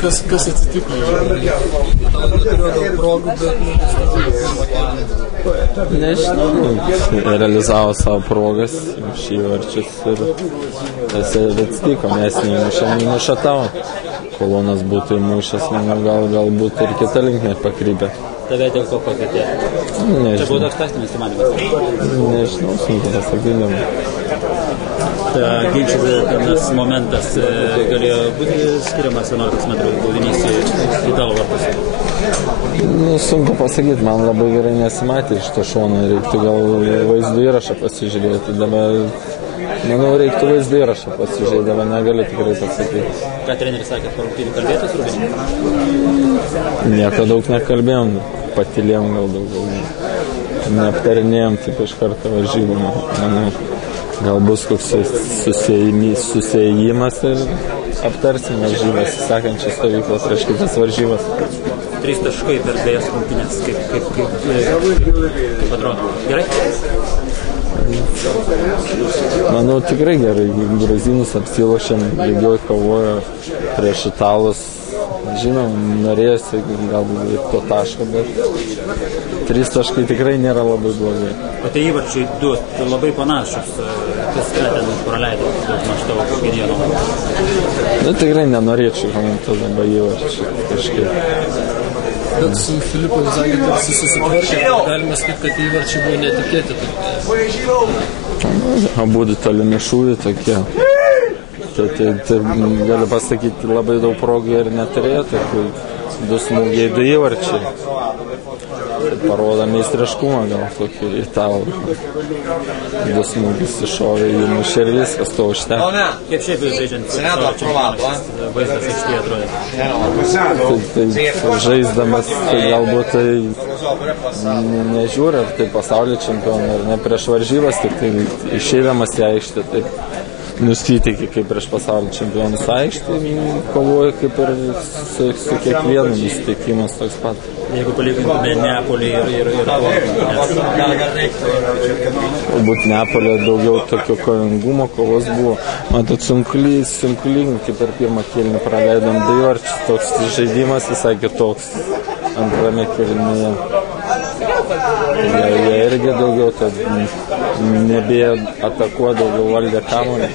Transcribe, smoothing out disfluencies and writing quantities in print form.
Kas atsitiko? Tau neturėjo daug progų, bet nežinau, realizavo savo progas, šį varčius ir tas ir atsitiko, mes neįmušę tavo. Kolonas būtų įmušęs, manau, galbūt ir kita linkmė pakrypė. Tave dėl ko pakeitė? Nežinau. Čia buvo toks taktinis įmanymas? Nežinau, sunku pasakydama. Ginčytinas momentas galėjo būti skiriamas 11 metrų baudinys į tavo vartus? Sunku pasakyti, man labai gerai nesimatė iš to šono, reiktų gal vaizdo įrašą pasižiūrėti. Dabar, manau, reiktų vaizdo įrašą pasižiūrėti, dabar negaliu tikrai pasakyti. Ką treneris sakė, po rungtynių kalbėtas Rūbinį? Nieko daug nekalbėjom, patylėjom gal daug, neaptarinėjom taip iš karto varžybų, manau. Gal bus koks susiejimas ir aptarsim varžybas, sekančias stovyklas prieš kitas varžybas. 3 taškai per 2 rungtynes, kaip atrodo? Gerai? Manau, tikrai gerai. Gruzinus apsilošėm, lygioj kovojo prieš italus. Žinom, norėjosi galbūt ir to taško, bet 3 taškai tikrai nėra labai blogai. O tai įvarčiai 2, tai labai panašus. Kas ką ten praleido, mažtavo gynėjo nuomonę? Tikrai nenorėčiau komentuoti dabar įvarčiai kažkaip. Bet su Filipu Inzaghi tarsi susitvarkė, galima sakyti, kad įvarčiai buvo netikėti. Abudu tolimi šūviai tokie. Tai galiu pasakyti, labai daug progų ir neturėjo, tai 2 smūgiai, 2 įvarčiai. Tai parodo meistriškumą gal tokį italų. 2 smūgis iššovė, įmušė ir viskas, to užteko. Kaip šiaip žaidžiant savo čempionatus vaizdas aikštėje atrodė? Tai žaisdamas, tai galbūt tai nežiūri, ar tai pasaulio čempionai, ar ne prieš varžybas, tik tai išeidamas į aikštę, taip nusiteikia kaip prieš pasaulio čempionus aikštę, kovoja kaip ir su kiekvienu nusiteikimas toks pat. Jeigu palygintume Neapolį ir galbūt Neapolė daugiau tokio kovingumo kovos buvo. Matot, sunku lyginti, per pirmą kėlinį praleidom 2 įvarčius, toks žaidimas visai kitoks antrame kėlinyje. Jie irgi daugiau nebėjo atakuoti, daugiau valdė kamuolį.